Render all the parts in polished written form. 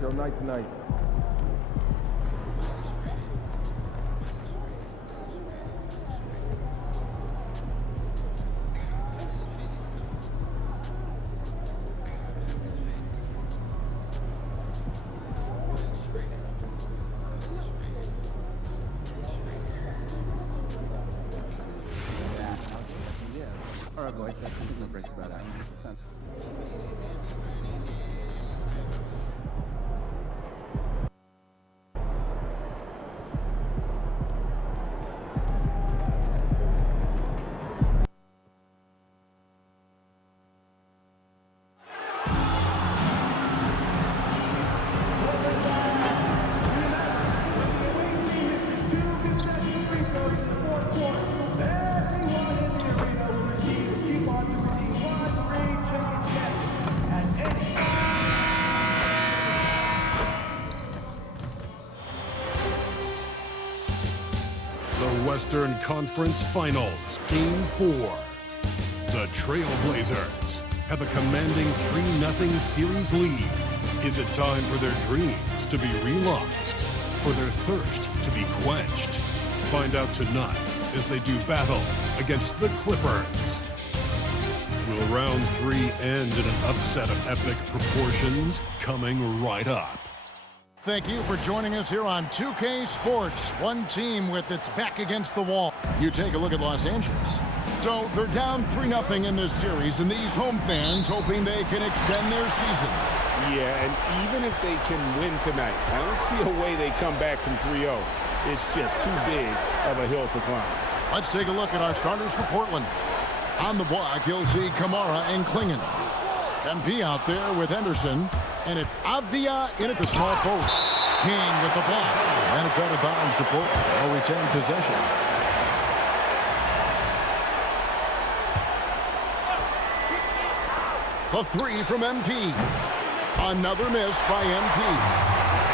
Show night tonight. All right, boys. That's no breaks about that. Sense. Western Conference Finals, Game 4. The Trailblazers have a commanding 3-0 series lead. Is it time for their dreams to be realized? For their thirst to be quenched? Find out tonight as they do battle against the Clippers. Will round 3 end in an upset of epic proportions? Coming right up. Thank you for joining us here on 2K Sports. One team with its back against the wall. You take a look at Los Angeles. So they're down 3-0 in this series, and these home fans hoping they can extend their season. Yeah, and even if they can win tonight, I don't see a way they come back from 3-0. It's just too big of a hill to climb. Let's take a look at our starters for Portland. On the block, you'll see Kamara and Klingen. MP out there with Henderson. And it's Avdia in at the small forward. King with the block. And it's out of bounds to Portland. They'll retain possession. The three from MP. Another miss by MP.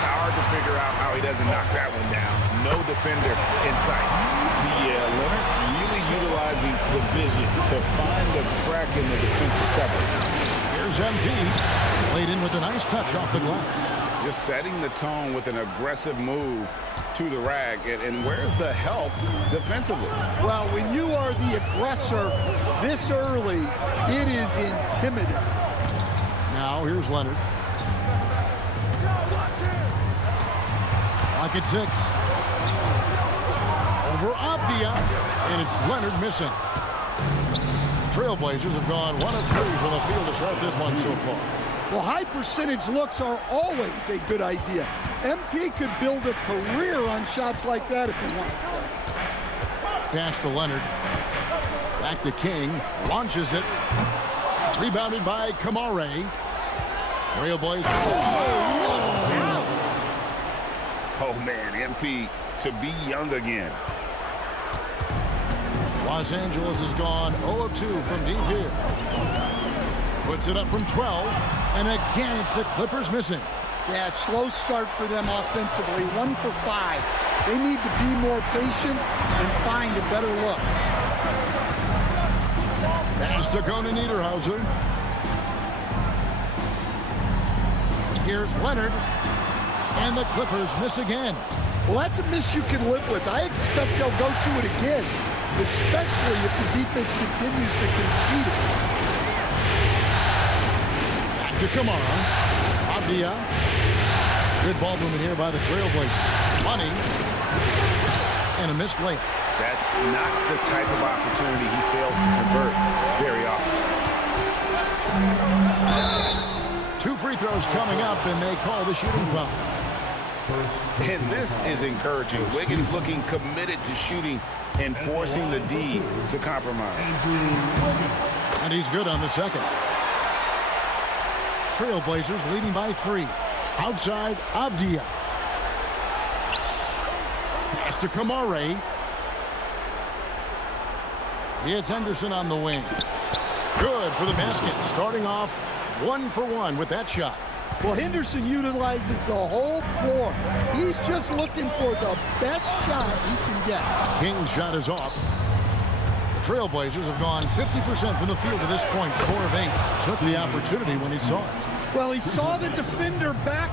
Hard to figure out how he doesn't knock that one down. No defender in sight. Yeah, Leonard really utilizing the vision to find the crack in the defensive coverage. Here's MP. Played in with a nice touch off the glass. Just setting the tone with an aggressive move to the rag. And where's the help defensively? Well, when you are the aggressor this early, it is intimidating. Now here's Leonard. Lock at 6. Over Avdia. And it's Leonard missing. Trailblazers have gone 1 of 3 from the field to start this one so far. Well, high percentage looks are always a good idea. MP could build a career on shots like that if he wanted to. Pass to Leonard. Back to King. Launches it. Rebounded by Kamare. Trailblazers. Oh, man, MP to be young again. Los Angeles has gone 0 of 2 from deep here. Puts it up from 12, and again it's the Clippers missing. Yeah, slow start for them offensively, 1 for 5. They need to be more patient and find a better look. Pass to Conan Niederhauser. Here's Leonard, and the Clippers miss again. Well, that's a miss you can live with. I expect they'll go to it again, especially if the defense continues to concede it. To Kamara. Avdia. Good ball movement here by the Trailblazers. Money. And a missed layup. That's not the type of opportunity he fails to convert very often. 2 free throws coming up, and they call the shooting foul. And this is encouraging. Wiggins looking committed to shooting and forcing the D to compromise. And he's good on the second. Trailblazers leading by 3. Outside, Avdia. Pass to Kamare. It's Henderson on the wing. Good for the basket. Starting off 1 for 1 with that shot. Well, Henderson utilizes the whole floor. He's just looking for the best shot he can get. King's shot is off. The Trailblazers have gone 50% from the field to this point, 4 of 8. Took the opportunity when he saw it. Well, he saw the defender back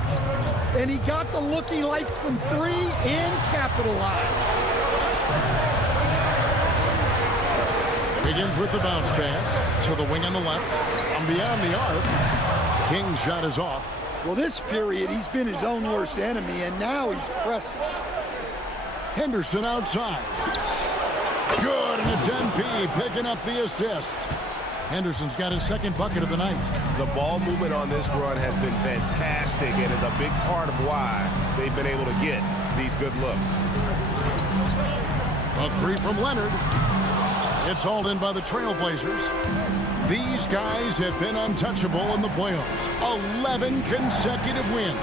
and he got the look he liked from three and capitalized. Begins with the bounce pass to the wing on the left. From beyond the arc, King's shot is off. Well, this period, he's been his own worst enemy, and now he's pressing. Henderson outside. Good, and it's MP picking up the assist. Henderson's got his second bucket of the night. The ball movement on this run has been fantastic and is a big part of why they've been able to get these good looks. A three from Leonard. It's hauled in by the Trailblazers. These guys have been untouchable in the playoffs. 11 consecutive wins.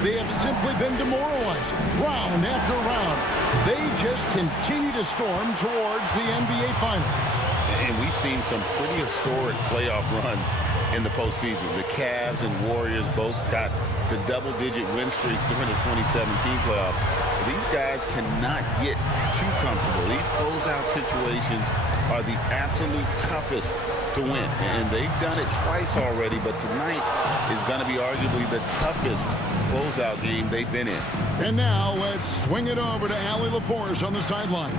They have simply been demoralizing round after round. They just continue to storm towards the NBA Finals. And we've seen some pretty historic playoff runs in the postseason. The Cavs and Warriors both got the double-digit win streaks during the 2017 playoffs. These guys cannot get too comfortable. These closeout situations are the absolute toughest to win. And they've done it twice already, but tonight is going to be arguably the toughest closeout game they've been in. And now let's swing it over to Allie LaForce on the sideline.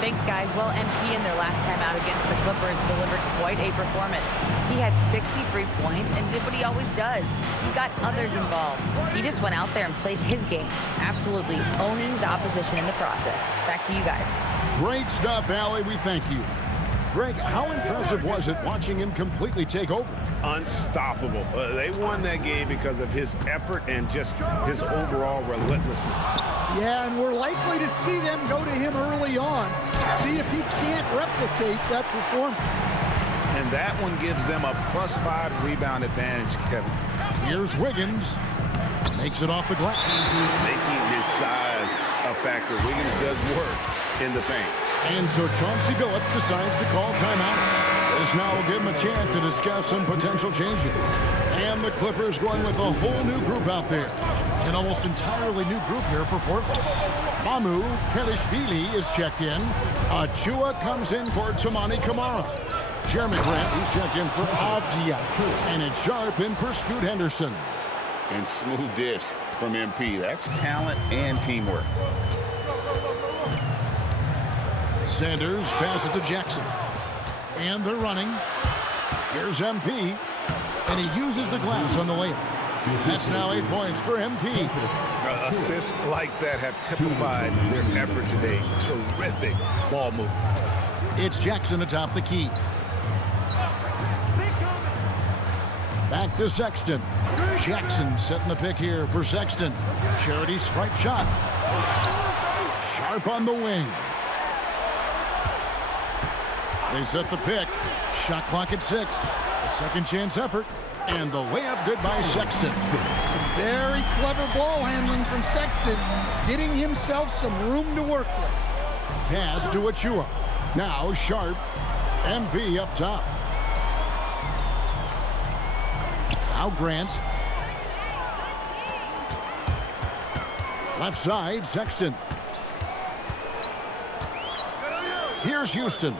Thanks, guys. Well, MP in their last time out against the Clippers delivered quite a performance. He had 63 points and did what he always does. He got others involved. He just went out there and played his game, absolutely owning the opposition in the process. Back to you guys. Great stuff, Allie. We thank you. Greg, how impressive was it watching him completely take over? Unstoppable. They won that game because of his effort and just his overall relentlessness. Yeah, and we're likely to see them go to him early on. See if he can't replicate that performance. And that one gives them a +5 rebound advantage, Kevin. Here's Wiggins. Makes it off the glass. Making his size a factor. Wiggins does work in the paint. And so Chauncey Billups decides to call timeout. This now will give him a chance to discuss some potential changes. And the Clippers going with a whole new group out there. An almost entirely new group here for Portland. Mamu Kelishvili is checked in. Achua comes in for Tamani Kamara. Jeremy Grant, he's checked in for Avdia. And it's Sharp in for Scoot Henderson. And smooth dish from MP. That's talent and teamwork. Sanders passes to Jackson. And they're running. Here's MP. And he uses the glass on the layup. That's now 8 points for MP. Assists like that have typified their effort today. Terrific ball movement. It's Jackson atop the key. Back to Sexton. Jackson setting the pick here for Sexton. Charity stripe shot. Sharp on the wing. They set the pick. Shot clock at 6. A second chance effort. And the layup good by Sexton. Some very clever ball handling from Sexton, getting himself some room to work with. Pass to Achua. Now Sharp. MP up top. Now Grant. Left side, Sexton. Here's Houston.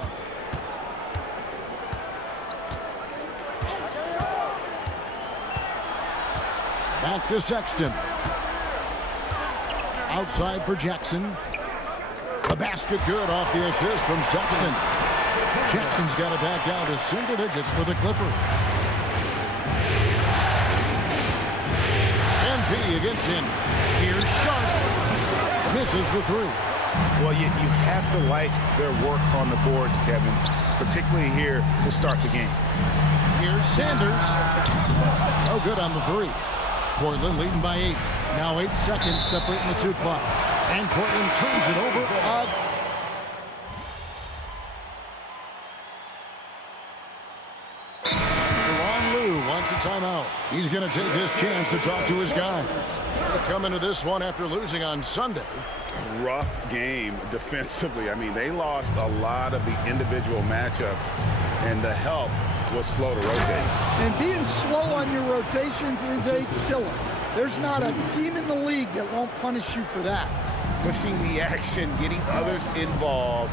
Back to Sexton. Outside for Jackson. The basket good off the assist from Sexton. Jackson's got it back down to single digits for the Clippers. MP against him. Here's Sharp. Misses the three. Well, you have to like their work on the boards, Kevin, particularly here to start the game. Here's Sanders. No good on the three. Portland leading by 8. Now 8 seconds separating the two clocks. And Portland turns it over. Ron Lue wants a timeout. He's going to take his chance to talk to his guys. They come into this one after losing on Sunday. Rough game defensively. I mean, they lost a lot of the individual matchups, and the help was slow to rotate. And being slow on your rotations is a killer. There's not a team in the league that won't punish you for that. pushing the action, getting others involved.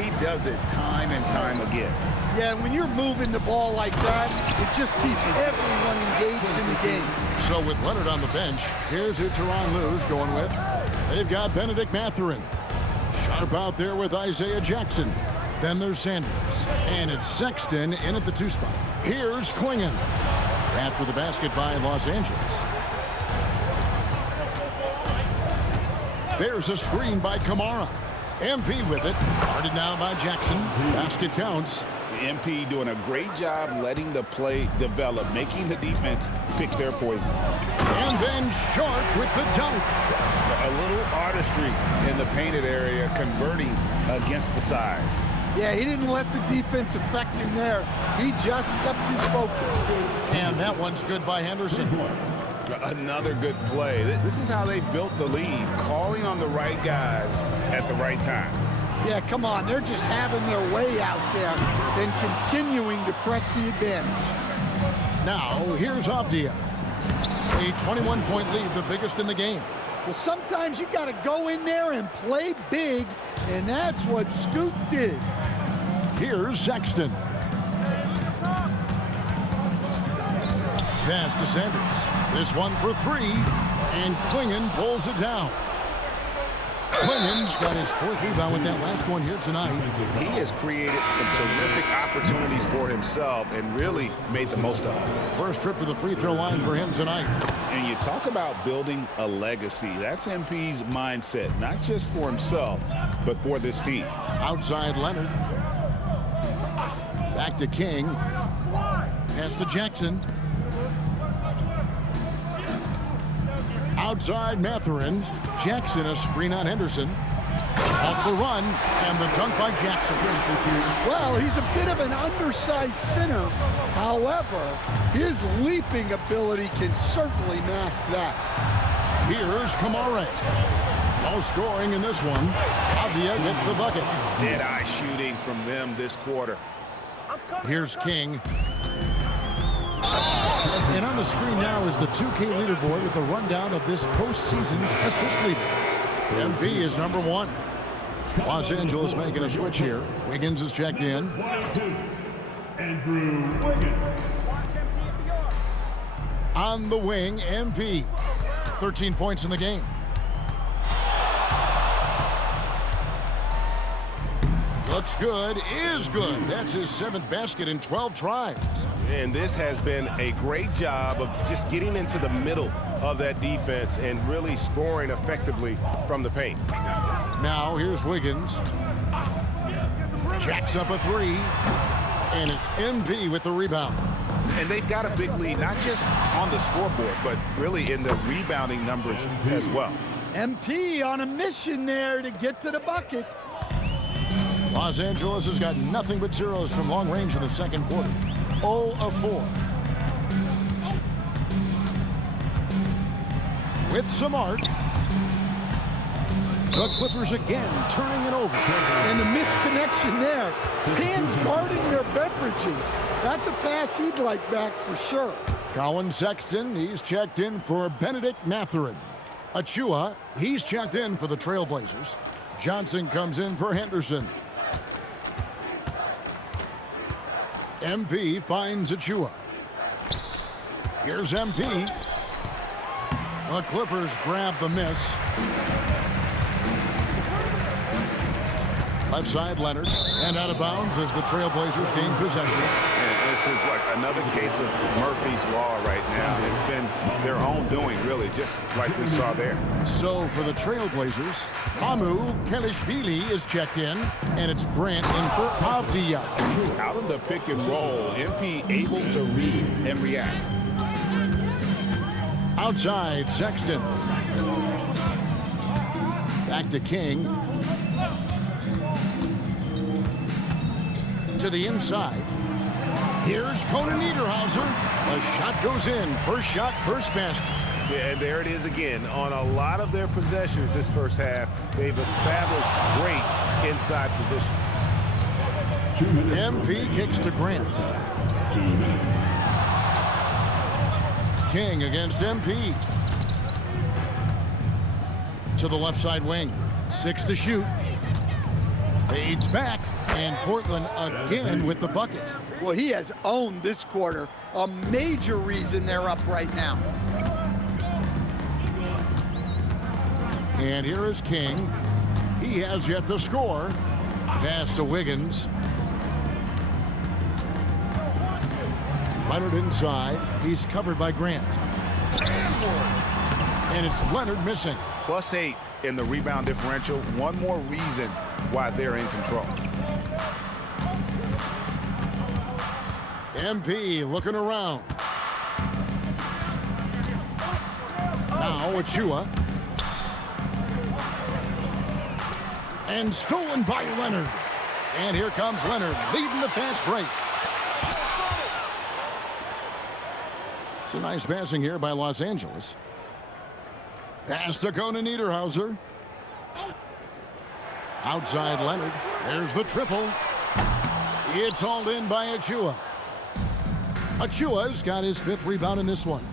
He does it time and time again. Yeah, when you're moving the ball like that, it just keeps everyone engaged in the game. So with Leonard on the bench, here's who Tyronn Lue's going with. They've got Benedict Mathurin. Sharp out there with Isaiah Jackson. Then there's Sanders. And it's Sexton in at the 2 spot. Here's Klingon. After the basket by Los Angeles. There's a screen by Kamara. MP with it. Guarded now by Jackson. Basket counts. MP doing a great job letting the play develop, making the defense pick their poison. And then Sharp with the dunk. A little artistry in the painted area, converting against the size. Yeah, he didn't let the defense affect him there. He just kept his focus. And that one's good by Henderson. Another good play. This is how they built the lead, calling on the right guys at the right time. Yeah, come on. They're just having their way out there and continuing to press the advantage. Now, here's Avdia. A 21-point lead, the biggest in the game. Well, sometimes you got to go in there and play big, and that's what Scoot did. Here's Sexton. Pass to Sanders. This one for 3, and Klingon pulls it down. Klingon's got his 4th rebound with that last one here tonight. He has created some terrific opportunities for himself and really made the most of them. First trip to the free throw line for him tonight. And you talk about building a legacy. That's MP's mindset, not just for himself, but for this team. Outside Leonard. Back to King. Pass to Jackson. Outside Mathurin. Jackson, a screen on Henderson. Off the run, and the dunk by Jackson. Well, he's a bit of an undersized center. However, his leaping ability can certainly mask that. Here's Kamara. No scoring in this one. Avdia gets the bucket. Dead-eye shooting from them this quarter. Here's King. And on the screen now is the 2K leaderboard with a rundown of this postseason's assist leaders. MP is number 1. Los Angeles making a switch here. Wiggins is checked in. Andrew Wiggins. On the wing, MP. 13 points in the game. Looks good, is good. That's his 7th basket in 12 tries. And this has been a great job of just getting into the middle of that defense and really scoring effectively from the paint. Now here's Wiggins. Jacks up a 3. And it's MP with the rebound. And they've got a big lead, not just on the scoreboard, but really in the rebounding numbers as well. MP on a mission there to get to the bucket. Los Angeles has got nothing but zeros from long range in the second quarter. 0 of 4. With some arc. The Clippers again turning it over. And the misconnection there. Fans guarding their beverages. That's a pass he'd like back for sure. Colin Sexton, he's checked in for Benedict Mathurin. Achua, he's checked in for the Trailblazers. Johnson comes in for Henderson. MP finds Achua. Here's MP. The Clippers grab the miss. Left side, Leonard. And out of bounds as the Trailblazers gain possession. And this is like another case of Murphy's Law right now. It's been their own doing, really, just like we saw there. So for the Trailblazers, Hamu Kelishvili is checked in, and it's Grant in for Avdia. Out of the pick and roll, MP able to read and react. Outside, Sexton. Back to King. To the inside. Here's Conan Niederhauser. The shot goes in. First shot, first basket. Yeah, and there it is again. On a lot of their possessions this first half, they've established great inside position. MP kicks to Grant. King against MP. To the left side wing. 6 to shoot. Fades back, and Portland again with the bucket. Well, he has owned this quarter. A major reason they're up right now. And here is King. He has yet to score. Pass to Wiggins. Leonard inside. He's covered by Grant. And it's Leonard missing. +8 in the rebound differential. One more reason why they're in control. MP looking around. Now Achua. And stolen by Leonard. And here comes Leonard leading the fast break. It's a nice passing here by Los Angeles. Pass to Conan Niederhauser. Outside Leonard. There's the triple. It's hauled in by Achua. Achua's got his 5th rebound in this one.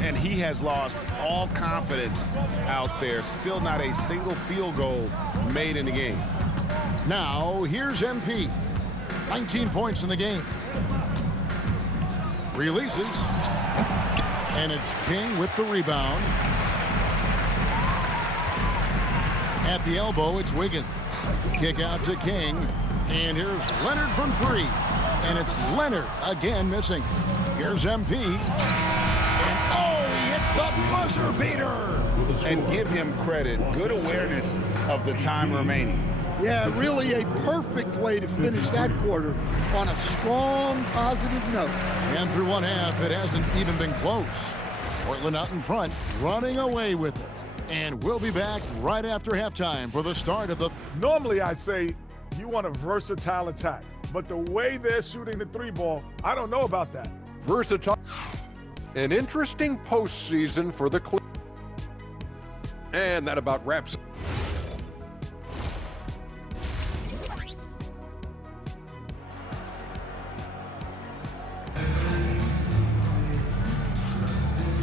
And he has lost all confidence out there. Still not a single field goal made in the game. Now, here's MP. 19 points in the game. Releases. And it's King with the rebound. At the elbow, it's Wiggins. Kick out to King. And here's Leonard from 3. And it's Leonard again missing. Here's MP. And oh, he hits the buzzer beater. And give him credit. Good awareness of the time remaining. Yeah, really a perfect way to finish that quarter on a strong, positive note. And through one half, it hasn't even been close. Portland out in front, running away with it. And we'll be back right after halftime for the start of the... Normally, I'd say you want a versatile attack. But the way they're shooting the 3-ball, I don't know about that. Versatile. An interesting postseason for the Clippers. And that about wraps it.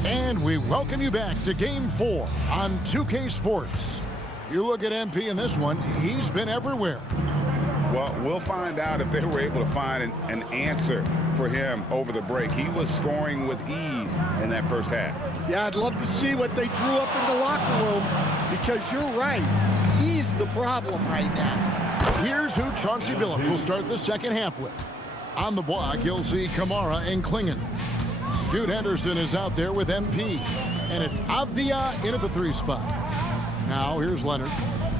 And we welcome you back to Game 4 on 2K Sports. You look at MP in this one, he's been everywhere. Well, we'll find out if they were able to find an answer for him over the break. He was scoring with ease in that first half. Yeah, I'd love to see what they drew up in the locker room, because you're right. He's the problem right now. Here's who Chauncey Billups will start the second half with. On the block, you'll see Kamara and Klingon. Scoot Henderson is out there with MP. And it's Avdia in at the 3 spot. Now here's Leonard.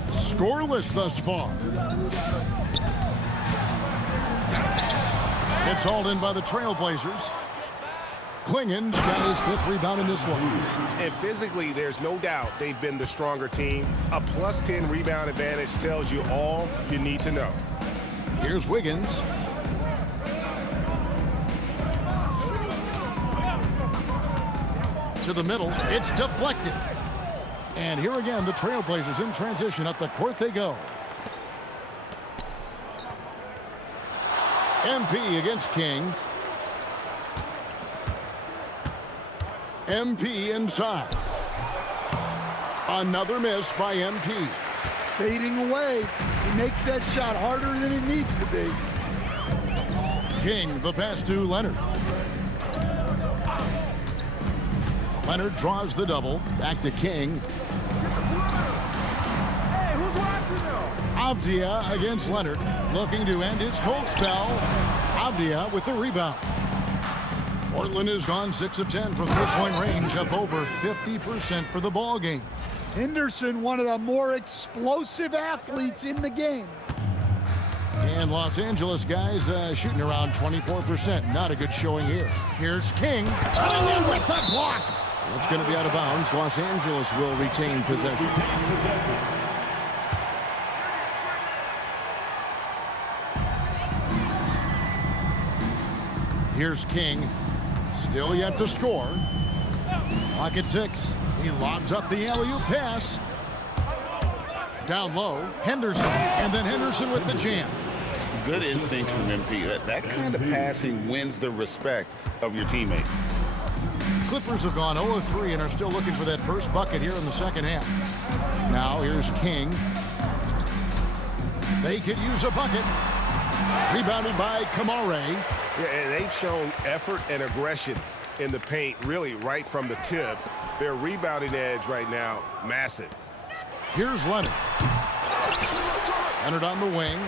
Scoreless thus far. It's hauled in by the Trailblazers. Klingon's got his 5th rebound in this one. And physically, there's no doubt they've been the stronger team. A +10 rebound advantage tells you all you need to know. Here's Wiggins. To the middle, it's deflected. And here again, the Trailblazers in transition. Up the court they go. MP against King. MP inside. Another miss by MP. Fading away. He makes that shot harder than it needs to be. King, the pass to Leonard. Leonard draws the double. Back to King. Hey, who's watching now? Avdia against Leonard. Looking to end his cold spell. Avdia with the rebound. Portland has gone 6 of 10 from 3-point range, up over 50% for the ball game. Henderson, one of the more explosive athletes in the game. And Los Angeles guys shooting around 24%. Not a good showing here. Here's King. Oh, with the block. It's going to be out of bounds. Los Angeles will retain possession. Here's King. Still yet to score. Clock at 6. He lobs up the alley-oop pass. Down low, Henderson. And then Henderson with the jam. Good instincts from MP. That kind of passing wins the respect of your teammates. Clippers have gone 0 of 3 and are still looking for that first bucket here in the second half. Now here's King. They could use a bucket. Rebounded by Kawhi. Yeah, and they've shown effort and aggression in the paint, really right from the tip. Their rebounding edge right now, massive. Here's Leonard. Leonard on the wing.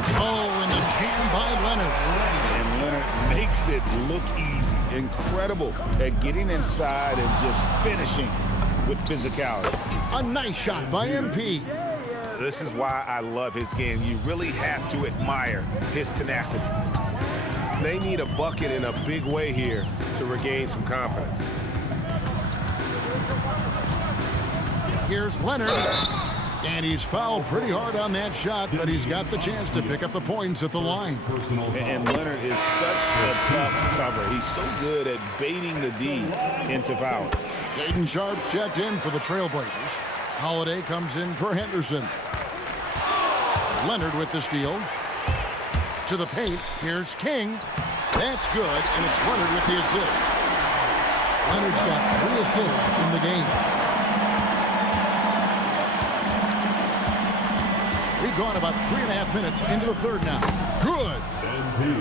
Oh, and the jam by Leonard. And Leonard makes it look easy. Incredible at getting inside and just finishing with physicality. A nice shot by MP. This is why I love his game. You really have to admire his tenacity. They need a bucket in a big way here to regain some confidence. Here's Leonard. And he's fouled pretty hard on that shot, but he's got the chance to pick up the points at the line. And Leonard is such a tough cover. He's so good at baiting the D into foul. Jaden Sharp's checked in for the Trailblazers. Holiday comes in for Henderson. Leonard with the steal. To the paint. Here's King. That's good, and it's Leonard with the assist. Leonard's got 3 assists in the game. We've gone about 3.5 minutes into the third now. Good.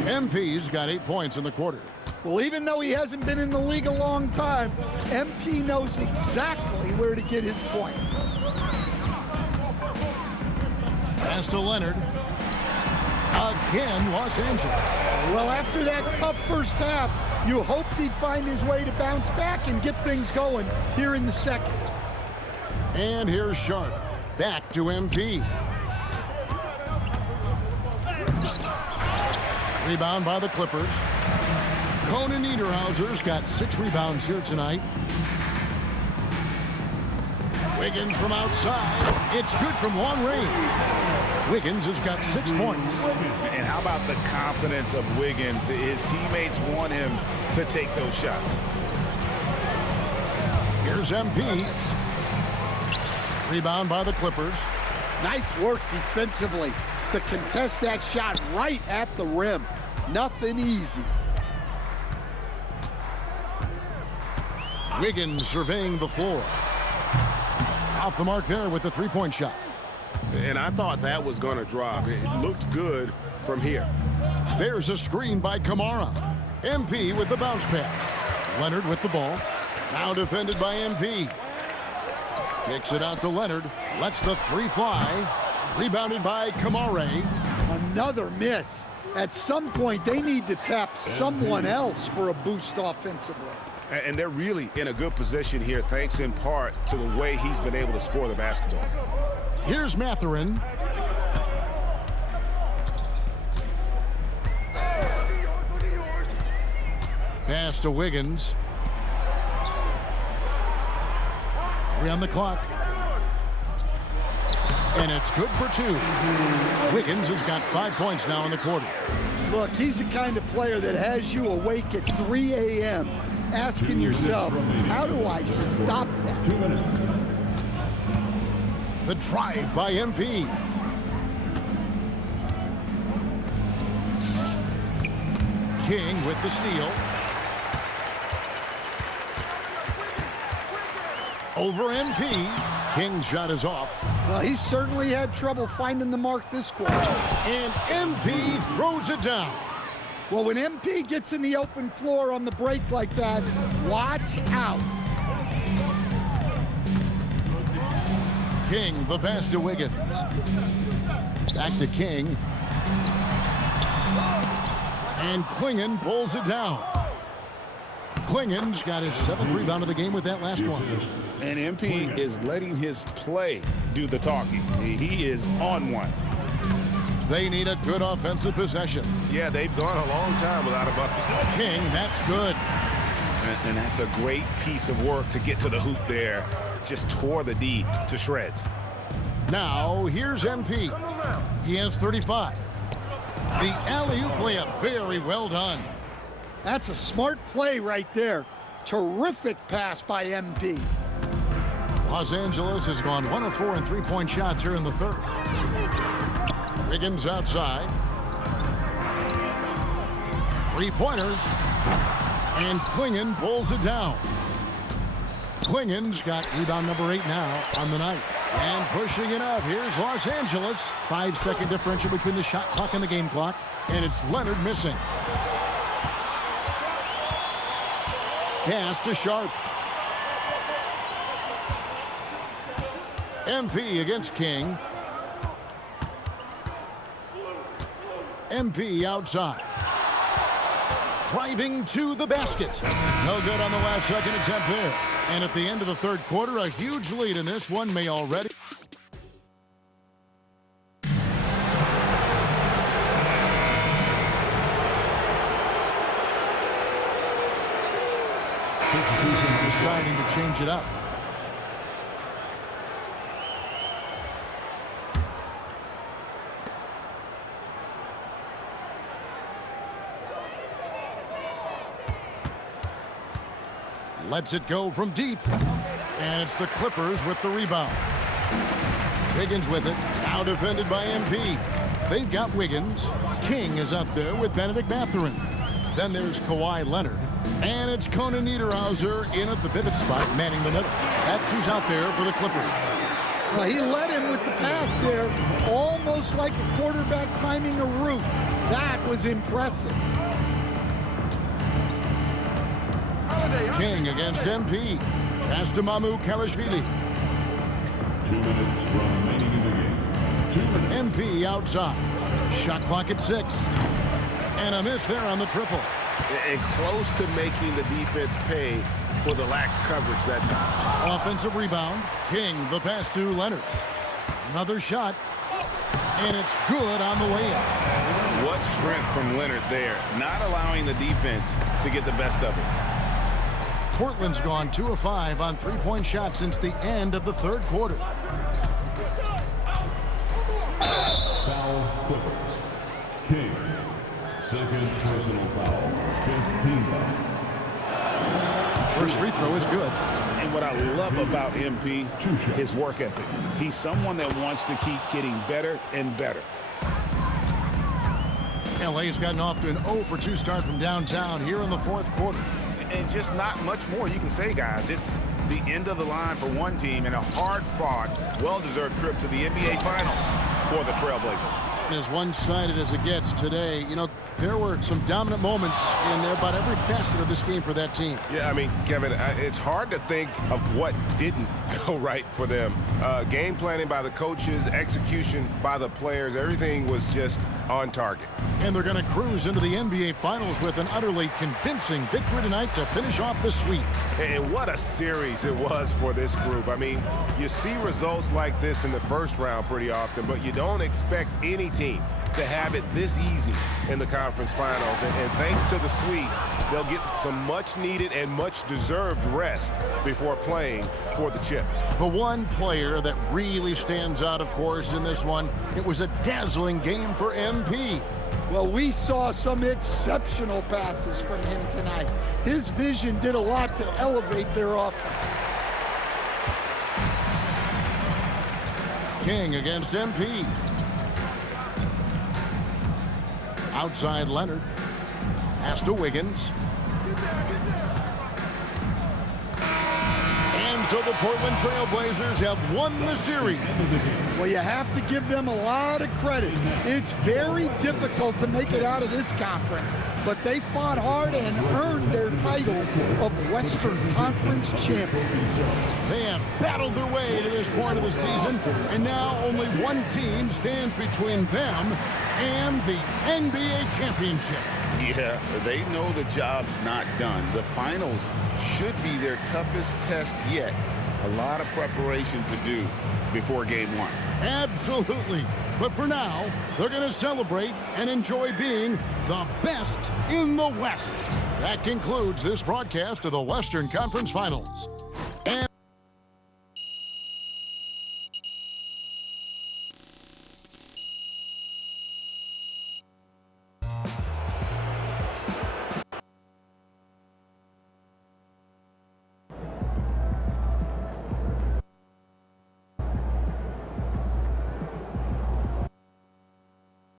MP's got 8 points in the quarter. Well, even though he hasn't been in the league a long time, MP knows exactly where to get his points. Pass to Leonard. Again, Los Angeles. Well, after that tough first half, you hoped he'd find his way to bounce back and get things going here in the second. And here's Sharp. Back to MP. Rebound by the Clippers. Conan Niederhauser's got 6 rebounds here tonight. Wiggins from outside. It's good from long range. Wiggins has got 6 points. And how about the confidence of Wiggins? His teammates want him to take those shots. Here's MP. Rebound by the Clippers. Nice work defensively to contest that shot right at the rim. Nothing easy. Wiggins surveying the floor. Off the mark there with the 3-point shot. And I thought that was going to drop. It looked good from here. There's a screen by Kamara. MP with the bounce pass. Leonard with the ball. Now defended by MP. Kicks it out to Leonard. Lets the 3 fly. Rebounded by Kawhi. Another miss. At some point, they need to tap someone else for a boost offensively. And they're really in a good position here, thanks in part to the way he's been able to score the basketball. Here's Mathurin. Pass to Wiggins. 3 on the clock. And it's good for 2. Wiggins has got 5 points now in the quarter. Look, he's the kind of player that has you awake at 3 a.m. asking yourself, how do I stop that? 2 minutes. The drive by MP. King with the steal. Over MP. King's shot is off. Well, he certainly had trouble finding the mark this quarter. And MP throws it down. Well, when MP gets in the open floor on the break like that, watch out. King, the pass to Wiggins. Back to King. And Klingon pulls it down. Klingon's got his 7th rebound of the game with that last one. And MP is letting his play do the talking. He is on one. They need a good offensive possession. Yeah, they've gone a long time without a bucket. King, that's good. And that's a great piece of work to get to the hoop there. Just tore the D to shreds. Now, here's MP. He has 35. The alley-oop layup, very well done. That's a smart play right there. Terrific pass by MP. Los Angeles has gone 1 of 4 in 3-point shots here in the third. Wiggins outside. 3-pointer. And Klingon pulls it down. Klingen's got rebound number 8 now on the night. And pushing it up, here's Los Angeles. 5-second differential between the shot clock and the game clock. And it's Leonard missing. Pass to Sharp. MP against King. MP outside. Driving to the basket. No good on the last second attempt there. And at the end of the third quarter, a huge lead in this one may already. Deciding to change it up. Lets it go from deep. And it's the Clippers with the rebound. Wiggins with it. Now defended by MP. They've got Wiggins. King is up there with Benedict Mathurin. Then there's Kawhi Leonard. And it's Conan Niederhauser in at the pivot spot, manning the middle. That's who's out there for the Clippers. Well, he led him with the pass there, almost like a quarterback timing a route. That was impressive. King against MP. Pass to Mamu Kalashvili. 2 minutes remaining in the game. 2 minutes. MP outside. Shot clock at 6. And a miss there on the triple. And close to making the defense pay for the lax coverage that time. Offensive rebound. King, the pass to Leonard. Another shot. And it's good on the way in. What strength from Leonard there, not allowing the defense to get the best of it. Portland's gone 2 of 5 on three-point shots since the end of the third quarter. Foul Clippers. King. Second personal foul. 5th team foul. First free throw is good. And what I love about MP, his work ethic. He's someone that wants to keep getting better and better. LA's gotten off to an 0 for 2 start from downtown here in the fourth quarter. And just not much more you can say, guys. It's the end of the line for one team and a hard-fought, well-deserved trip to the NBA Finals for the Trailblazers. As one-sided as it gets today, you know, there were some dominant moments in about every facet of this game for that team. Yeah, I mean, Kevin, it's hard to think of what didn't go right for them. Game planning by the coaches, execution by the players, everything was just on target. And they're going to cruise into the NBA Finals with an utterly convincing victory tonight to finish off the sweep. And what a series it was for this group. I mean, you see results like this in the first round pretty often, but you don't expect any team to have it this easy in the conference finals. And thanks to the sweep, they'll get some much-needed and much-deserved rest before playing for the chip. The one player that really stands out, of course, in this one, it was a dazzling game for MP. Well, we saw some exceptional passes from him tonight. His vision did a lot to elevate their offense. King against MP. Outside Leonard. Pass to Wiggins. And so the Portland Trailblazers have won the series. Well, you have to give them a lot of credit. It's very difficult to make it out of this conference, but they fought hard and earned their title of Western Conference champions. They have battled their way to this point of the season, and now only one team stands between them and the NBA championship. Yeah, they know the job's not done. The finals should be their toughest test yet. A lot of preparation to do before game one. Absolutely. But for now, they're going to celebrate and enjoy being the best in the West. That concludes this broadcast of the Western Conference Finals.